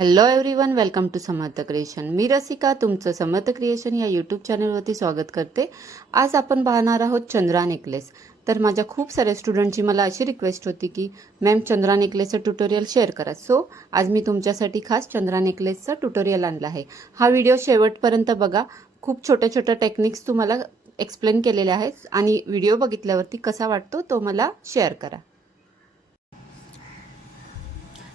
Hello everyone welcome to Samarth creation मी रसिका तुमचं Samarth creation या YouTube चॅनलवरती स्वागत करते. आज आपण पाहणार आहोत चंद्रा नेकलेस तर माझ्या खूप साऱ्या स्टुडंटची मला अशी रिक्वेस्ट होती की मॅम चंद्रा नेकलेसचं ट्युटोरियल शेअर करा. सो आज मी तुमच्यासाठी खास चंद्रा नेकलेसचं ट्युटोरियल आणलं आहे. हा व्हिडिओ शेवटपर्यंत बघा. खूप छोट्या छोट्या टेक्निक्स तुम्हाला एक्सप्लेन केलेल्या आहेत आणि व्हिडिओ बघितल्यावरती कसा वाटतो तो मला शेअर करा.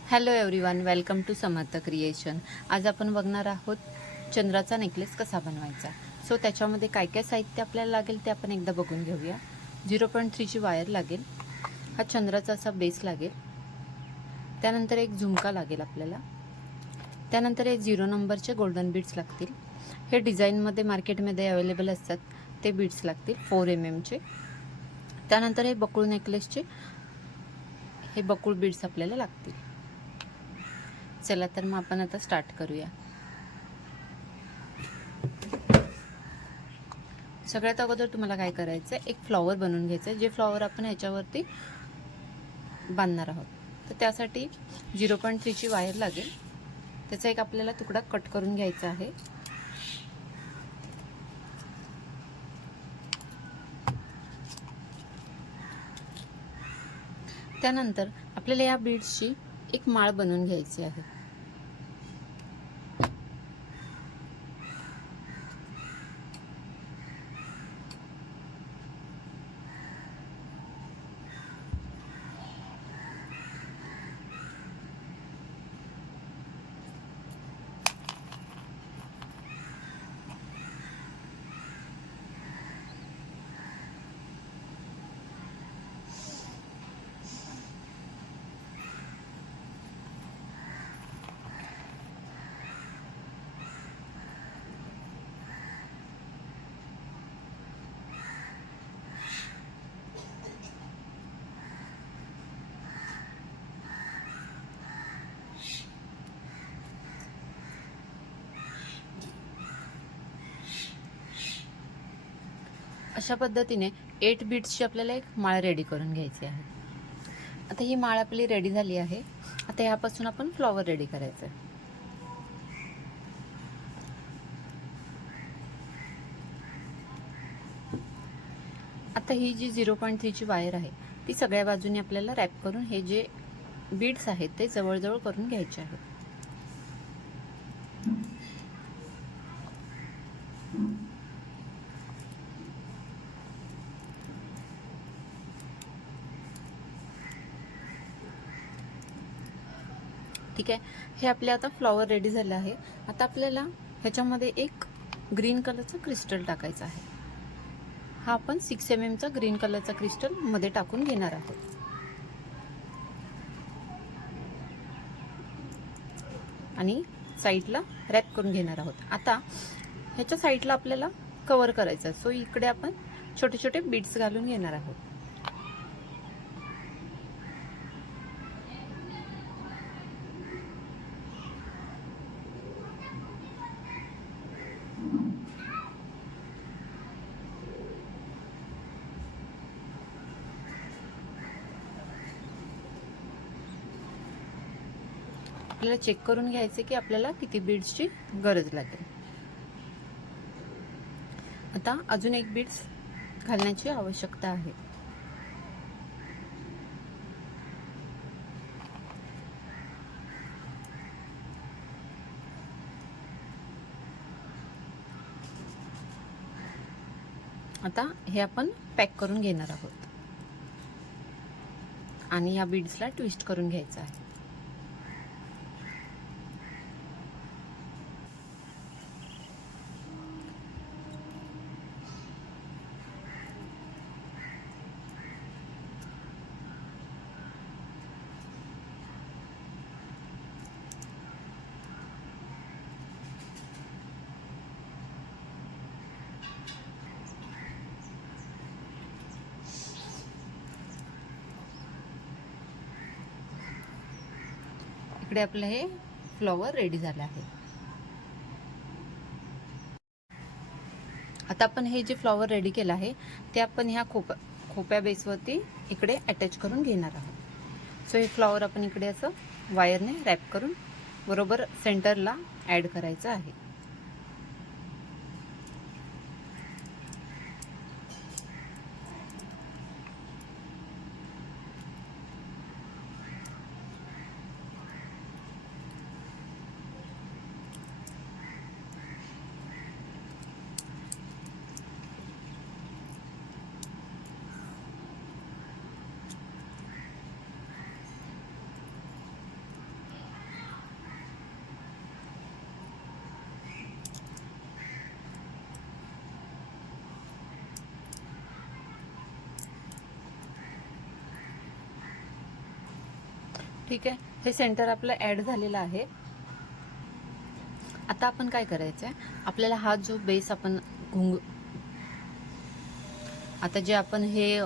Hello everyone welcome to Samarth creation आज आपण बघणार आहोत चंद्राचा नेकलेस कसा बनवायचा. सो त्याच्यामध्ये काय काय साहित्य आपल्याला लागेल ते आपण एकदा बघून घेऊया. झिरो पॉईंट थ्रीची वायर लागेल. हा चंद्राचा असा बेस लागेल. त्यानंतर एक झुमका लागेल आपल्याला. त्यानंतर एक झिरो नंबरचे गोल्डन बीड्स लागतील. हे डिझाईनमध्ये मार्केटमध्ये अवेलेबल असतात. ते बीड्स लागतील फोर एम एमचे त्यानंतर हे बकुळ नेकलेसचे हे बकुळ बीड्स आपल्याला लागतील. चला तर मग आपण आता स्टार्ट करूया. सगळ्यात अगोदर तुम्हाला काय करायचं आहे एक फ्लॉवर बनवून घ्यायचं आहे जे फ्लॉवर आपण ह्याच्यावरती बांधणार आहोत. तर त्यासाठी झिरो पॉईंट थ्रीची वायर लागेल. त्याचा एक आपल्याला तुकडा कट करून घ्यायचा आहे. त्यानंतर आपल्याला या बीड्सची एक माळ बनवून घ्यायची आहे. अशा पद्धतीने एट बीट्सची आपल्याला एक माळ रेडी करून घ्यायची आहे. आता ही माळ आपली रेडी झाली आहे. आता ह्यापासून आपण फ्लॉवर रेडी करायचं आहे आता ही जी झिरो पॉईंट थ्रीची वायर आहे ती सगळ्या बाजूने आपल्याला रॅप करून हे जे बीड्स आहेत ते जवळजवळ करून घ्यायचे आहेत. ठीक आहे? हे आपले आता फ्लॉवर रेडी झालं आहे. आता आपल्याला ह्याच्यामध्ये एक ग्रीन कलरचं क्रिस्टल टाकायचं आहे. हा आपण सिक्स एम एमचा ग्रीन कलरचा क्रिस्टलमध्ये टाकून घेणार आहोत. आणि साईडला रॅप करून घेणार आहोत. आता ह्याच्या साईडला आपल्याला कवर करायचं सो इकडे आपण छोटे छोटे बीड्स घालून घेणार आहोत. आपल्याला चेक करून घ्यायचे की आपल्याला किती बीड्सची गरज लागेल. आता अजून एक बीड्स घालण्याची आवश्यकता आहे. आता हे आपण पॅक करून घेणार आहोत. आणि या बीड्सला ट्विस्ट करून घ्यायचं आहे. इकडे आपलं हे फ्लॉवर रेडी झालं आहे. आता आपण हे जे फ्लॉवर रेडी केलं आहे ते आपण ह्या खोप्या खोप्या बेसवरती इकडे अटॅच करून घेणार आहोत. सो हे फ्लॉवर आपण इकडे असं वायरने रॅप करून बरोबर सेंटरला ॲड करायचं आहे. ठीक आहे? हे सेंटर आपलं ॲड झालेलं आहे. आता आपण काय करायचं आहे आपल्याला हा जो बेस आपण घुंग आता जे आपण हे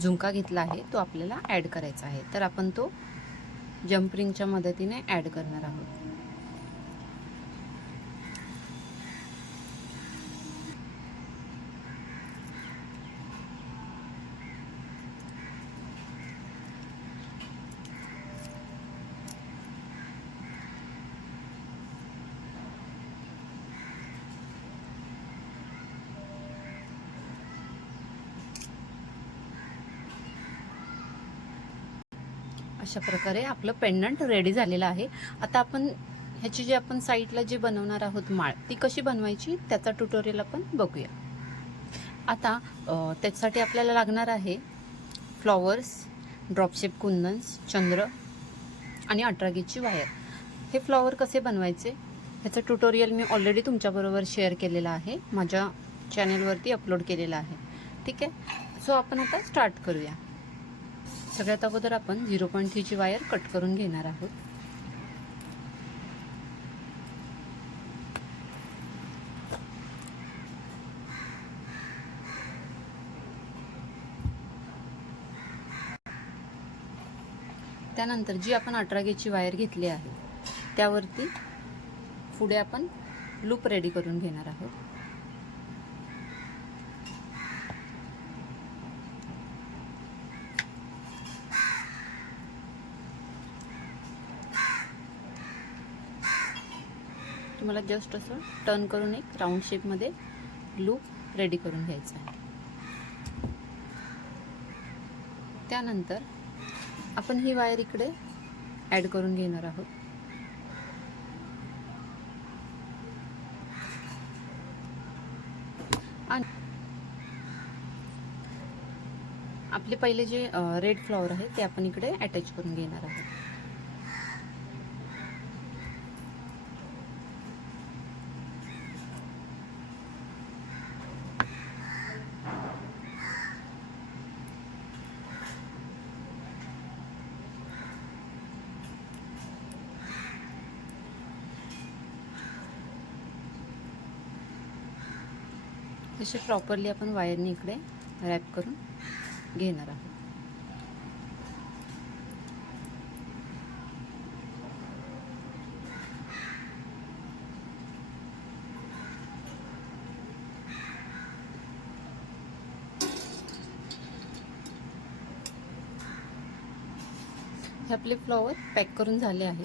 झुमका घेतला आहे तो आपल्याला ॲड करायचा आहे. तर आपण तो जम्परिंगच्या मदतीने ॲड करणार आहोत. अशा प्रकारे आपलं पेंडंट रेडी झालेलं आहे. आता आपण ह्याची जी आपण साईडला जी बनवणार आहोत माळ ती कशी बनवायची? त्याचा ट्युटोरियल आपण बघूया. आता त्याच्यासाठी आपल्याला लागणार आहे फ्लॉवर्स ड्रॉपशेप कुंदन्स चंद्र आणि अठरागीची वायर हे फ्लॉवर कसे बनवायचे? ह्याचं ट्युटोरियल मी ऑलरेडी तुमच्याबरोबर शेअर केलेलं आहे. माझ्या चॅनलवरती अपलोड केलेलं आहे. ठीक आहे? सो आपण आता स्टार्ट करूया. सगळ्यात अगोदर आपण झिरो पॉईंट थ्रीची वायर कट करून घेणार आहोत. त्यानंतर जी आपण अठरा गेची वायर घेतली आहे त्यावरती पुढे आपण लूप रेडी करून घेणार आहोत. तुम्हाला जस्ट असं टर्न करून एक राऊंड शेपमध्ये लूप रेडी करून घ्यायचा आहे. त्यानंतर आपण ही वायर इकडे ॲड करून घेणार आहोत. आणि आपले पहिले जे रेड फ्लॉवर आहे ते आपण इकडे अटॅच करून घेणार आहोत. असे प्रॉपरली आपण वायरने इकडे रॅप करून घेणार आहोत. हे आपले फ्लॉवर पॅक करून झाले आहे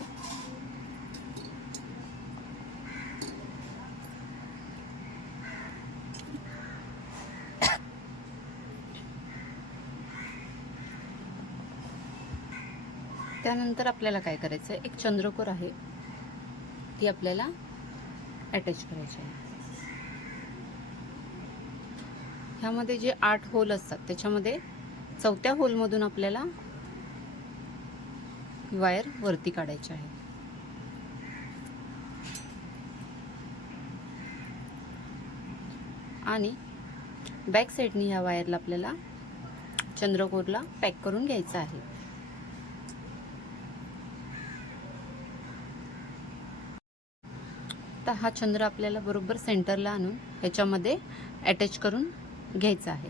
त्यानंतर आपल्याला काय करायचं आहे एक चंद्रकोर आहे. ती आपल्याला अटॅच करायची आहे. ह्यामध्ये जे आठ होल असतात त्याच्यामध्ये चौथ्या होलमधून आपल्याला वायर वरती काढायची आहे. आणि बॅक साईडनी ह्या वायरला आपल्याला चंद्रकोरला पॅक करून घ्यायचं आहे. तर हा चंद्र आपल्याला बरोबर सेंटरला आणून ह्याच्यामध्ये अटॅच करून घ्यायचा आहे.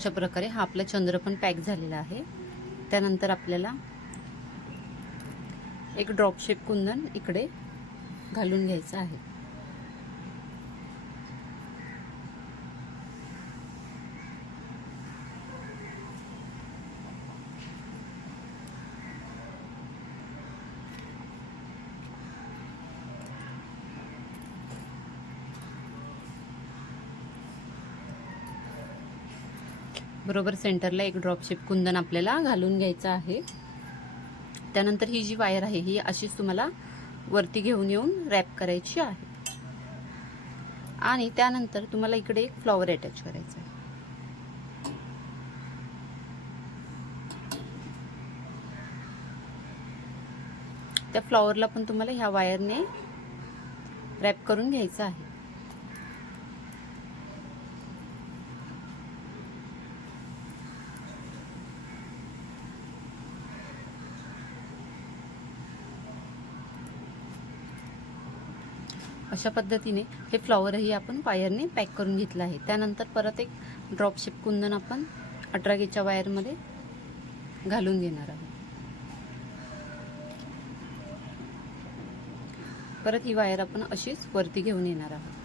अशा प्रकारे हा आपला चंद्र पण पॅक झालेला आहे. त्यानंतर आपल्याला एक ड्रॉप शेप कुंदन इकडे घालून घ्यायचं आहे. बरोबर सेंटरला एक ड्रॉपशेप कुंदन आपल्याला घालून घ्यायचं आहे. त्यानंतर ही जी वायर आहे ही अशीच तुम्हाला वरती घेऊन येऊन रॅप करायची आहे. आणि त्यानंतर तुम्हाला इकडे एक फ्लॉवर अटॅच करायचा आहे. त्या फ्लॉवरला पण तुम्हाला ह्या वायरने रॅप करून घ्यायचं आहे. अशा पद्धतीने हे फ्लॉवरही आपण वायरने पॅक करून घेतलं आहे. त्यानंतर परत एक ड्रॉपशिप कुंदन आपण अठरा गेच्या वायरमध्ये घालून घेणार आहोत. परत ही वायर आपण अशीच वरती घेऊन येणार आहोत.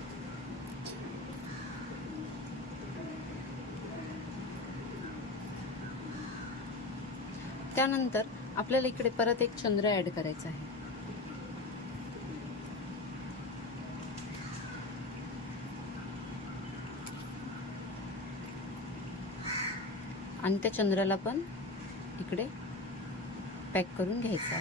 त्यानंतर आपल्याला इकडे परत एक चंद्र ॲड करायचा आहे. आणि त्या चंद्राला पण इकडे पॅक करून घ्यायचा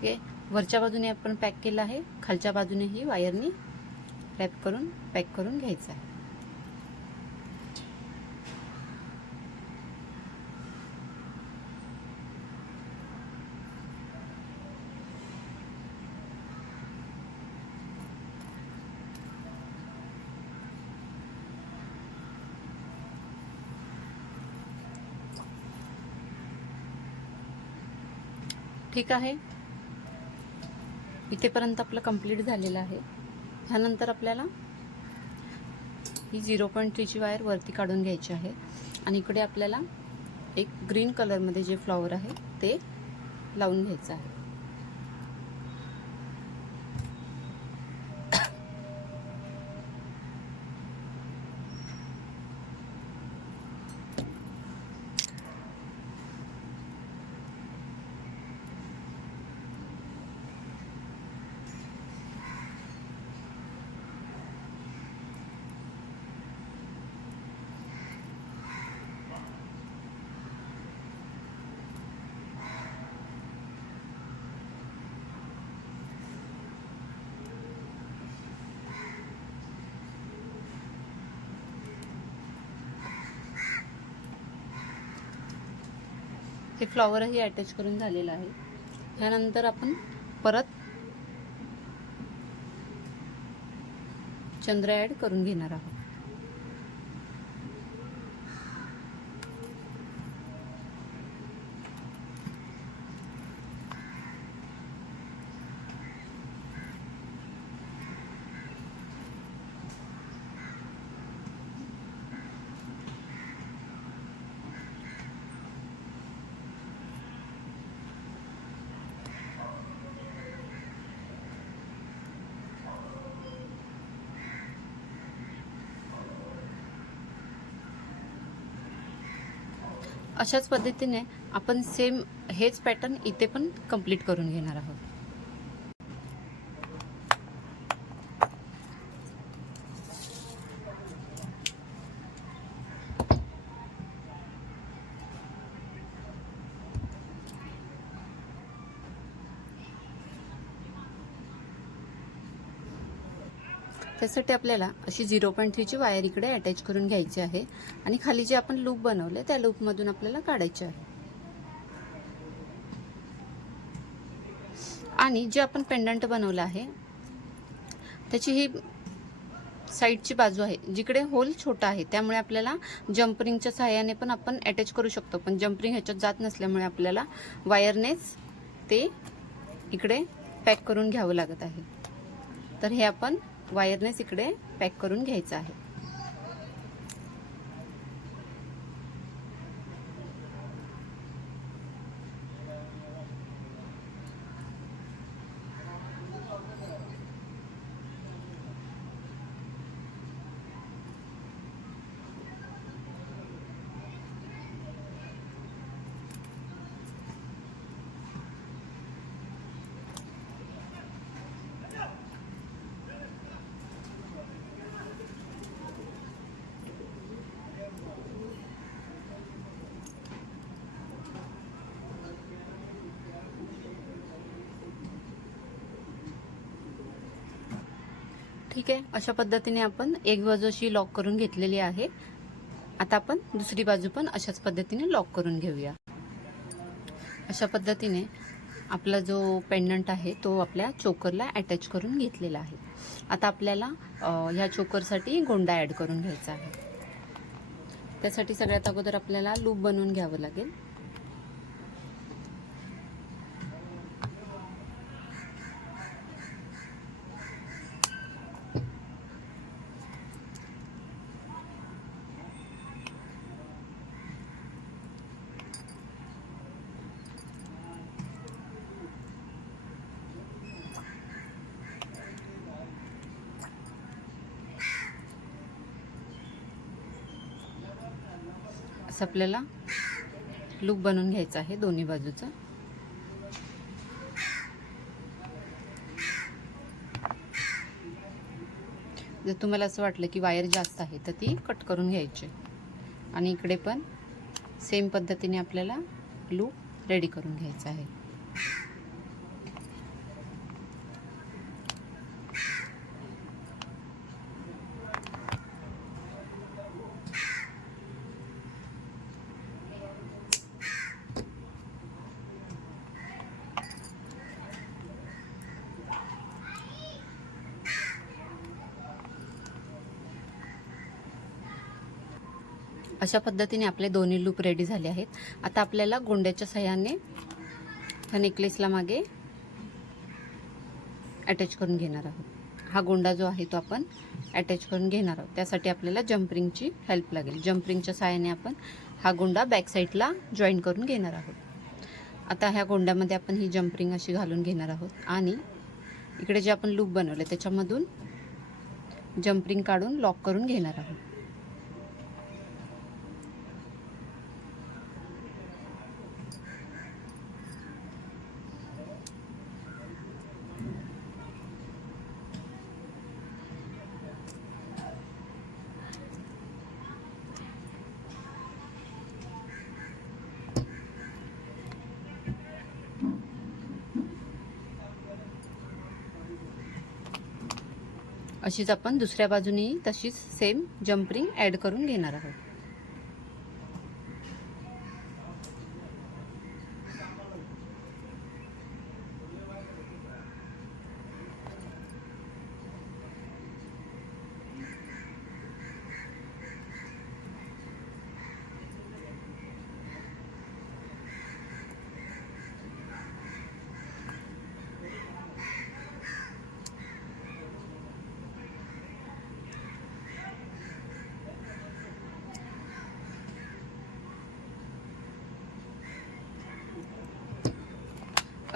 ओके. वरच्या बाजूने आपण पॅक केलं आहे. खालच्या बाजूनेही वायरनी रॅप करून पॅक करून घ्यायचं आहे. ठीक आहे. इथेपर्यंत आपलं कंप्लीट झालेलं आहे. ह्यानंतर आपल्याला ही झिरो पॉईंट थ्रीची वायर वरती काढून घ्यायची आहे. आणि इकडे आपल्याला एक ग्रीन कलरमध्ये जे फ्लॉवर आहे ते लावून घ्यायचं आहे. हे फ्लॉवरही अटॅच करून झालेलं आहे. ह्यानंतर आपण परत चंद्र ॲड करून घेणार आहोत. अशाच पद्धतीने आपण सेम हेच पॅटर्न इथे पण कंप्लीट करून घेणार आहोत. त्यासाठी आपल्याला अशी झिरो पॉईंट थ्रीची वायर इकडे अटॅच करून घ्यायची आहे. आणि खाली जे आपण लूप बनवले त्या लूपमधून आपल्याला काढायचे आहे. आणि जे आपण पेंडंट बनवलं आहे त्याची ही साईडची बाजू आहे जिकडे होल छोटा आहे त्यामुळे आपल्याला जम्परिंगच्या सहाय्याने पण आपण अटॅच करू शकतो. पण जम्परिंग ह्याच्यात जात नसल्यामुळे आपल्याला वायरनेच ते इकडे पॅक करून घ्यावं लागत आहे. तर हे आपण वायरनेस इकडे पॅक करून घ्यायचं आहे. ठीक आहे. अशा पद्धतीने आपण एक बाजू अशी लॉक करून घेतलेली आहे. आता आपण दुसरी बाजू पण अशाच पद्धतीने लॉक करून घेऊया. अशा पद्धतीने आपला जो पेंडंट आहे तो आपल्या चोकरला अटॅच करून घेतलेला आहे. आता आपल्याला ह्या चोकरसाठी गोंडा ॲड करून घ्यायचा आहे. त्यासाठी सगळ्यात अगोदर आपल्याला लूप बनवून घ्यावं लागेल. असं आपल्याला लूप बनवून घ्यायचं आहे दोन्ही बाजूचं. जर तुम्हाला असं वाटलं की वायर जास्त आहे तर ती कट करून घ्यायची. आणि इकडे पण सेम पद्धतीने आपल्याला लूप रेडी करून घ्यायचा आहे. अशा पद्धतीने आपले दोन्ही लूप रेडी झाले आहेत. आता आपल्याला गोंड्याच्या सहाय्याने ह्या नेकलेसला मागे अटॅच करून घेणार आहोत. हा गोंडा जो आहे तो आपण अटॅच करून घेणार आहोत. त्यासाठी आपल्याला जम्परिंगची हेल्प लागेल. जम्परिंगच्या सहाय्याने आपण हा गोंडा बॅक साईडला जॉईन करून घेणार आहोत. आता ह्या गोंड्यामध्ये आपण ही जम्परिंग अशी घालून घेणार आहोत. आणि इकडे जे आपण लूप बनवले त्याच्यामधून जम्परिंग काढून लॉक करून घेणार आहोत. अशीच आपण दुसऱ्या बाजूनेही तशीच सेम जम्परिंग ॲड करून घेणार आहोत.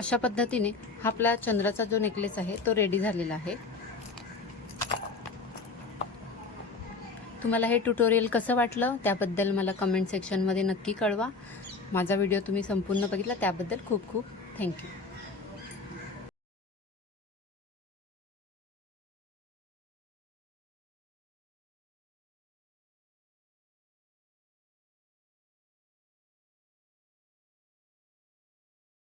अशा पद्धतीने हा आपला चंद्राचा जो नेकलेस आहे तो रेडी झालेला आहे. तुम्हाला हे ट्युटोरियल कसं वाटलं त्याबद्दल मला कमेंट सेक्शनमध्ये नक्की कळवा. माझा व्हिडिओ तुम्ही संपूर्ण बघितला त्याबद्दल खूप खूप थँक्यू